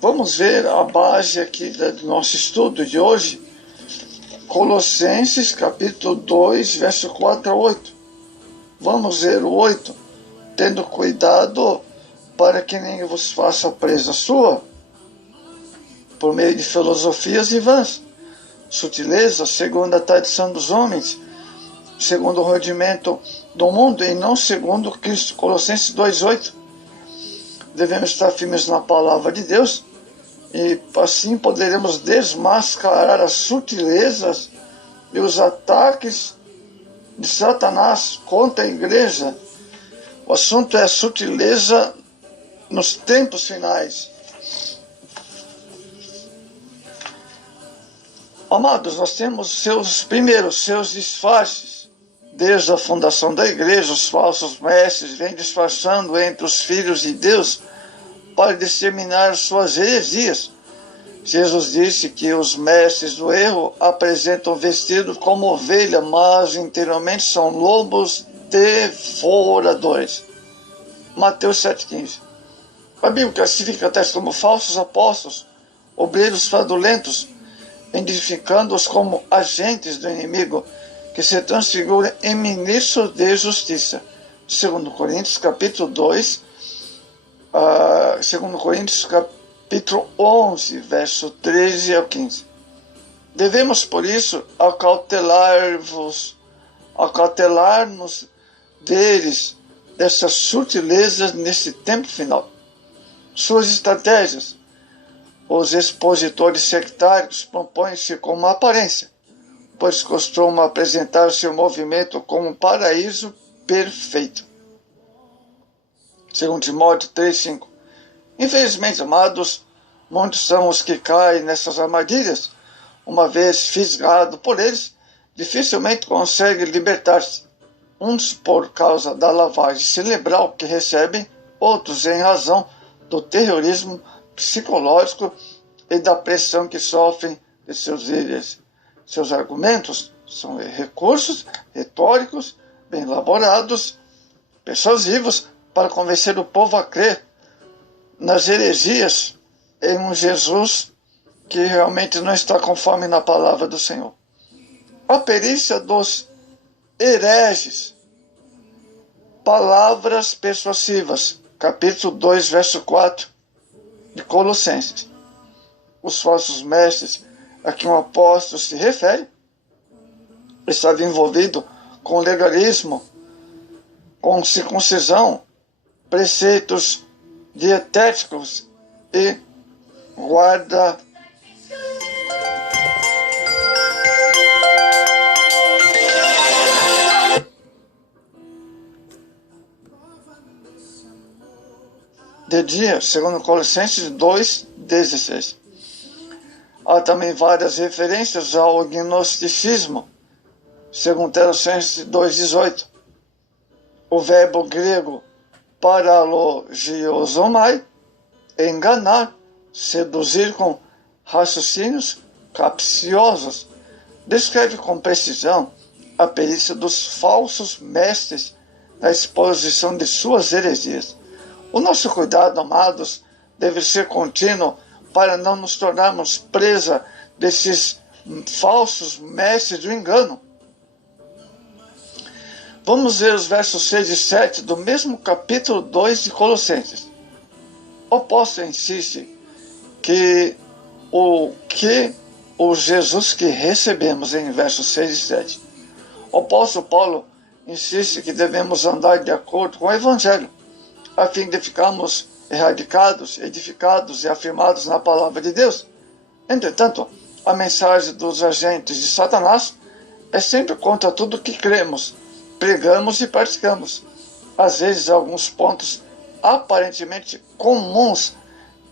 Vamos ver a base aqui do nosso estudo de hoje, Colossenses capítulo 2, verso 4 a 8. Vamos ver o 8. Tendo cuidado para que ninguém vos faça presa sua, por meio de filosofias e vãs, sutilezas, segundo a tradição dos homens, segundo o rudimento do mundo, e não segundo Cristo. Colossenses 2,8. Devemos estar firmes na palavra de Deus, e assim poderemos desmascarar as sutilezas e os ataques de Satanás contra a igreja. O assunto é a sutileza nos tempos finais. Amados, nós temos seus disfarces. Desde a fundação da igreja, os falsos mestres vêm disfarçando entre os filhos de Deus para disseminar suas heresias. Jesus disse que os mestres do erro apresentam vestido como ovelha, mas interiormente são lobos devoradores. Mateus 7,15. A Bíblia classifica tais como falsos apóstolos, obreiros fraudulentos, identificando-os como agentes do inimigo, que se transfiguram em ministros de justiça. 2 Coríntios capítulo 2, 2 Coríntios capítulo 11, verso 13 ao 15. Devemos, por isso, acautelar-nos deles, dessas sutilezas nesse tempo final. Suas estratégias. Os expositores sectários propõem-se com uma aparência, pois costumam apresentar seu movimento como um paraíso perfeito. 2 Timóteo 3,5. Infelizmente, amados, muitos são os que caem nessas armadilhas. Uma vez fisgado por eles, dificilmente conseguem libertar-se. Uns por causa da lavagem cerebral que recebem, outros em razão do terrorismo psicológico e da pressão que sofrem de seus líderes. Seus argumentos são recursos retóricos, bem elaborados, persuasivos, para convencer o povo a crer nas heresias em um Jesus que realmente não está conforme na palavra do Senhor. A perícia dos hereges. Palavras persuasivas. Capítulo 2, verso 4 de Colossenses. Os falsos mestres a que um apóstolo se refere estava envolvido com legalismo, com circuncisão, preceitos dietéticos e guarda de dia, segundo Colossenses 2,16. Há também várias referências ao gnosticismo, segundo Colossenses 2,18. O verbo grego paralogiosomai, enganar, seduzir com raciocínios capciosos, descreve com precisão a perícia dos falsos mestres na exposição de suas heresias. O nosso cuidado, amados, deve ser contínuo para não nos tornarmos presa desses falsos mestres do engano. Vamos ver os versos 6 e 7 do mesmo capítulo 2 de Colossenses. O apóstolo insiste que o Jesus que recebemos em versos 6 e 7. O apóstolo Paulo insiste que devemos andar de acordo com o Evangelho, a fim de ficarmos erradicados, edificados e afirmados na palavra de Deus. Entretanto, a mensagem dos agentes de Satanás é sempre contra tudo que cremos, pregamos e praticamos. Às vezes, alguns pontos aparentemente comuns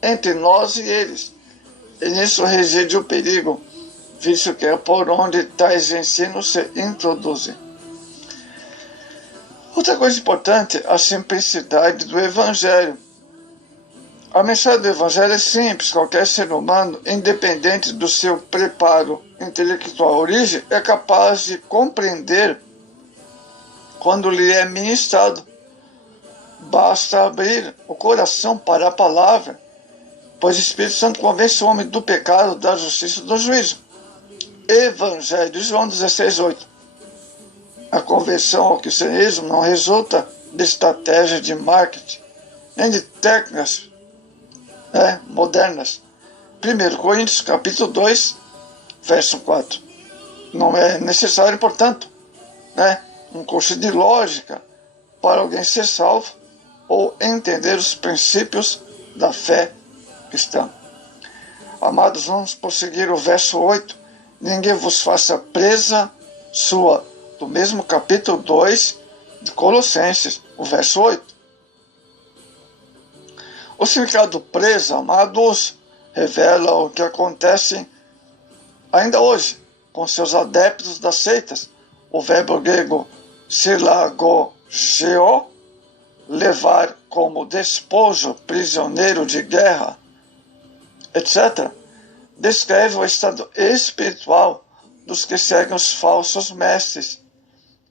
entre nós e eles. E nisso reside o perigo, visto que é por onde tais ensinos se introduzem. Outra coisa importante, a simplicidade do Evangelho. A mensagem do Evangelho é simples. Qualquer ser humano, independente do seu preparo intelectual origem, é capaz de compreender quando lhe é ministrado. Basta abrir o coração para a palavra pois o Espírito Santo convence o homem do pecado, da justiça e do juízo. Evangelho de João 16:8. A conversão ao cristianismo não resulta de estratégia de marketing, nem de técnicas modernas. 1 Coríntios capítulo 2, verso 4. Não é necessário, portanto, um curso de lógica para alguém ser salvo ou entender os princípios da fé cristã. Amados, vamos prosseguir o verso 8. Ninguém vos faça presa sua, do mesmo capítulo 2 de Colossenses, o verso 8. O significado presa, amados, revela o que acontece ainda hoje com seus adeptos das seitas. O verbo grego silagogeo, levar como despojo, prisioneiro de guerra, etc., descreve o estado espiritual dos que seguem os falsos mestres.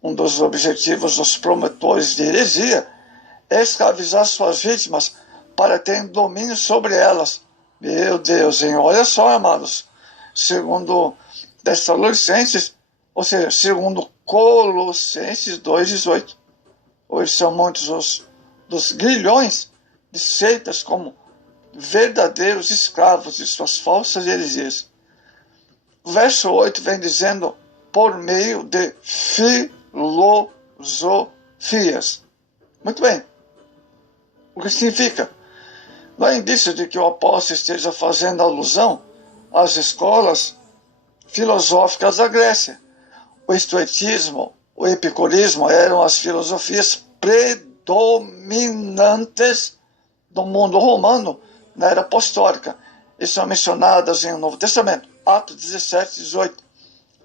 Um dos objetivos dos promotores de heresia é escravizar suas vítimas para terem domínio sobre elas. Meu Deus, hein? Olha só, amados. Segundo Tessalonicenses, ou seja, segundo Colossenses 2,18. Hoje são muitos dos grilhões de seitas como verdadeiros escravos de suas falsas heresias. O verso 8 vem dizendo, por meio de filosofias. Muito bem. O que significa? Não é indício de que o apóstolo esteja fazendo alusão às escolas filosóficas da Grécia. O estoicismo, o epicurismo eram as filosofias predominantes do mundo romano na era apostólica e são mencionadas em o Novo Testamento, Atos 17, 18.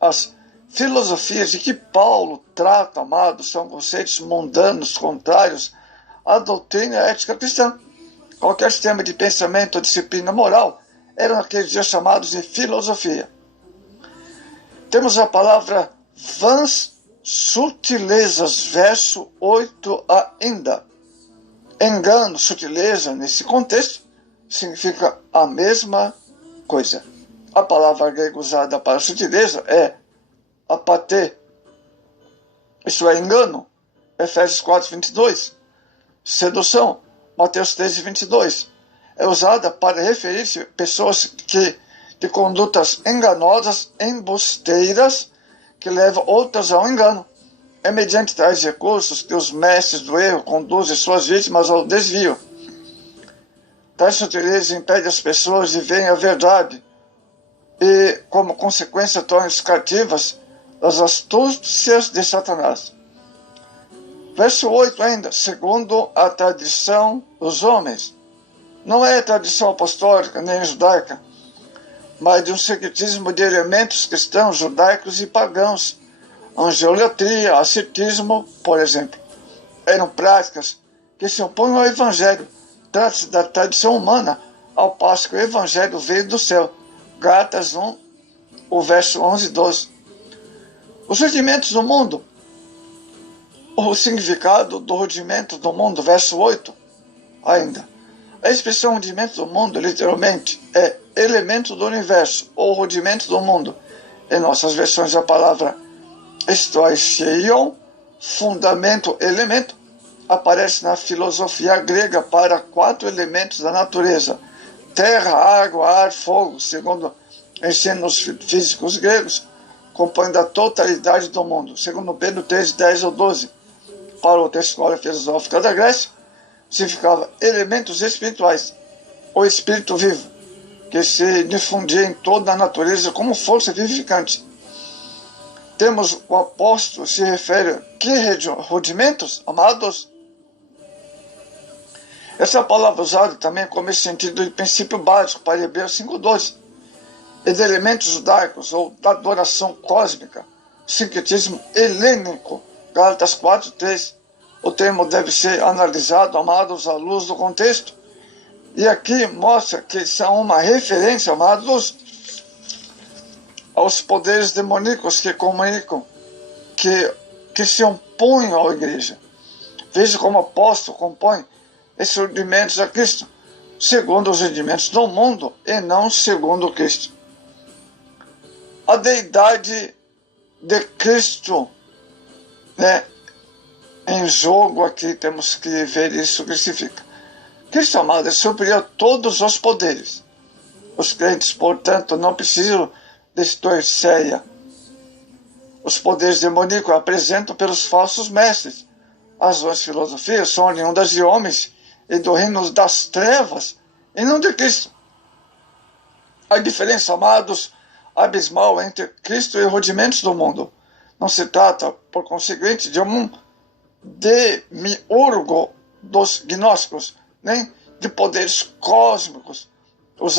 As filosofias de que Paulo trata, amados, são conceitos mundanos contrários à doutrina e à ética cristã. Qualquer sistema de pensamento ou disciplina moral eram naqueles dias chamados de filosofia. Temos a palavra vãs sutilezas, verso 8 ainda. Engano, sutileza, nesse contexto, significa a mesma coisa. A palavra grega usada para sutileza é apatê, isso é engano, Efésios 4, 22. Sedução, Mateus 13, 22. É usada para referir-se a pessoas de condutas enganosas, embusteiras, que levam outras ao engano. É mediante tais recursos que os mestres do erro conduzem suas vítimas ao desvio. Tais sutilezas impedem as pessoas de verem a verdade e, como consequência, tornam-se cativas das astúcias de Satanás. Verso 8 ainda, segundo a tradição dos homens. Não é a tradição apostólica nem judaica, mas de um secretismo de elementos cristãos, judaicos e pagãos. Angelatria, ascetismo, por exemplo, eram práticas que se opõem ao Evangelho. Trata-se da tradição humana, ao passo que o Evangelho veio do céu. Gálatas 1, o verso 11 e 12. Os rudimentos do mundo. O significado do rudimento do mundo, verso 8, ainda. A expressão rudimento do mundo, literalmente, é elemento do universo, ou rudimento do mundo. Em nossas versões, a palavra stoicheion, fundamento, elemento, aparece na filosofia grega para 4 elementos da natureza: terra, água, ar, fogo, segundo ensinos físicos gregos, compõem da totalidade do mundo, segundo Pedro 3, 10 ou 12. Para outra escola filosófica da Grécia, significava elementos espirituais, ou espírito vivo, que se difundia em toda a natureza como força vivificante. Temos o apóstolo se refere a que rudimentos, amados? Essa palavra usada também como esse sentido de princípio básico para Hebreus 5,12. E de elementos judaicos ou da adoração cósmica, sincretismo helênico, Gálatas 4:3. O termo deve ser analisado, amados, à luz do contexto. E aqui mostra que são uma referência, amados, aos poderes demoníacos que comunicam, que se opõem à igreja. Veja como o apóstolo compõe esses rudimentos a Cristo. segundo os rendimentos do mundo e não segundo Cristo. A deidade de Cristo, né, em jogo aqui temos que ver isso que significa. Cristo, amado, é superior a todos os poderes. Os crentes, portanto, não precisam distorcer os poderes demoníacos apresentam pelos falsos mestres. As vãs filosofias são oriundas de homens e do reino das trevas, e não de Cristo. A diferença, amados, abismal entre Cristo e os rudimentos do mundo. Não se trata, por conseguinte, de um demiurgo dos gnósticos, nem de poderes cósmicos, os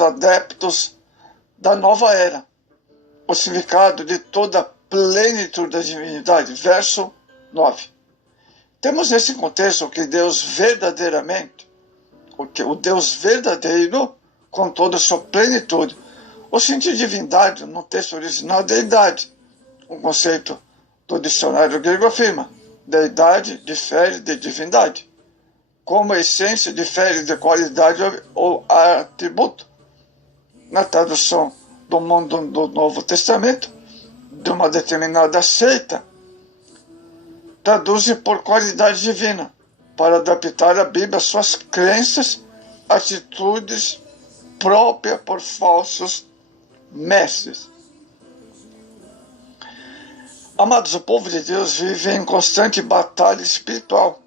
adeptos da nova era. O significado de toda a plenitude da divindade. Verso 9. Temos nesse contexto que Deus verdadeiramente, o Deus verdadeiro, com toda a sua plenitude. O sentido de divindade, no texto original, é deidade. Um conceito do dicionário grego afirma: deidade difere de divindade. Como a essência difere de qualidade ou atributo. Na tradução do mundo do Novo Testamento, de uma determinada seita, traduz por qualidade divina, para adaptar a Bíblia às suas crenças, atitudes próprias por falsos mestres. Amados, o povo de Deus vive em constante batalha espiritual.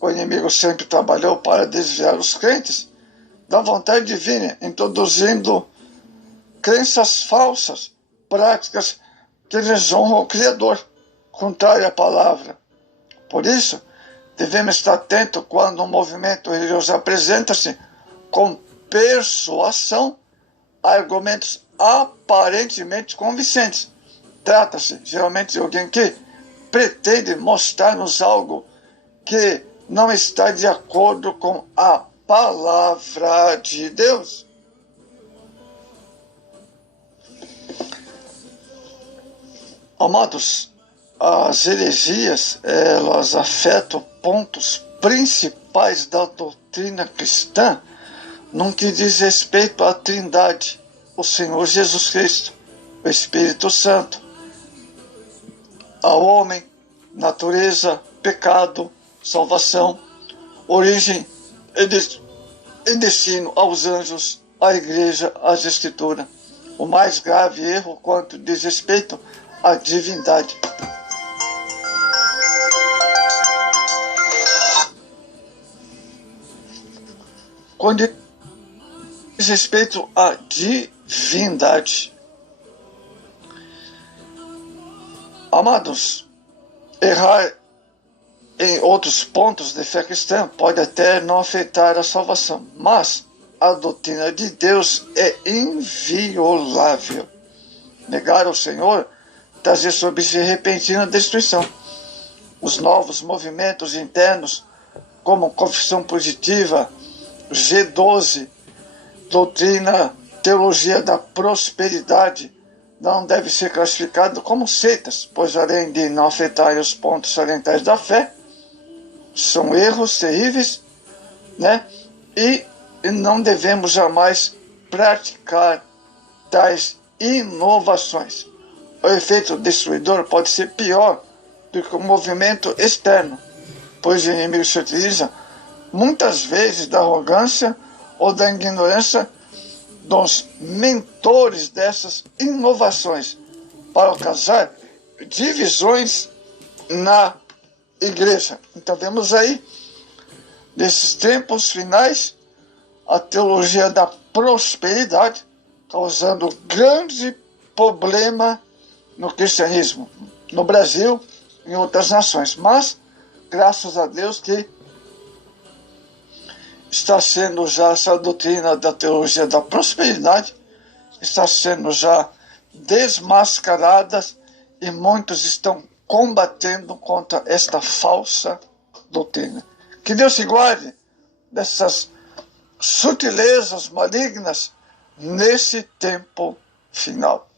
O inimigo sempre trabalhou para desviar os crentes da vontade divina, introduzindo crenças falsas, práticas que desonram o Criador, contrária à palavra. Por isso, devemos estar atentos quando um movimento religioso apresenta-se com persuasão a argumentos aparentemente convincentes. Trata-se, geralmente, de alguém que pretende mostrar-nos algo que não está de acordo com a palavra de Deus. Amados, as heresias, elas afetam pontos principais da doutrina cristã no que diz respeito à Trindade, o Senhor Jesus Cristo, o Espírito Santo, ao homem, natureza, pecado, salvação, origem e destino aos anjos, à igreja, às escrituras. O mais grave erro quanto diz respeito à divindade. Quando diz respeito à divindade, amados, errar em outros pontos de fé cristã pode até não afetar a salvação, mas a doutrina de Deus é inviolável. Negar ao Senhor trazer sobre si repentina destruição. Os novos movimentos internos, como confissão positiva, G12, doutrina, teologia da prosperidade, não deve ser classificado como seitas, pois além de não afetar os pontos salientais da fé, são erros terríveis, né? E não devemos jamais praticar tais inovações. O efeito destruidor pode ser pior do que o movimento externo, pois o inimigo se utiliza muitas vezes da arrogância ou da ignorância dos mentores dessas inovações para causar divisões na igreja. Então vemos aí, nesses tempos finais, a teologia da prosperidade causando grande problema no cristianismo, no Brasil e em outras nações. Mas, graças a Deus que está sendo já essa doutrina da teologia da prosperidade, está sendo já desmascarada e muitos estão combatendo contra esta falsa doutrina. Que Deus se guarde dessas sutilezas malignas nesse tempo final.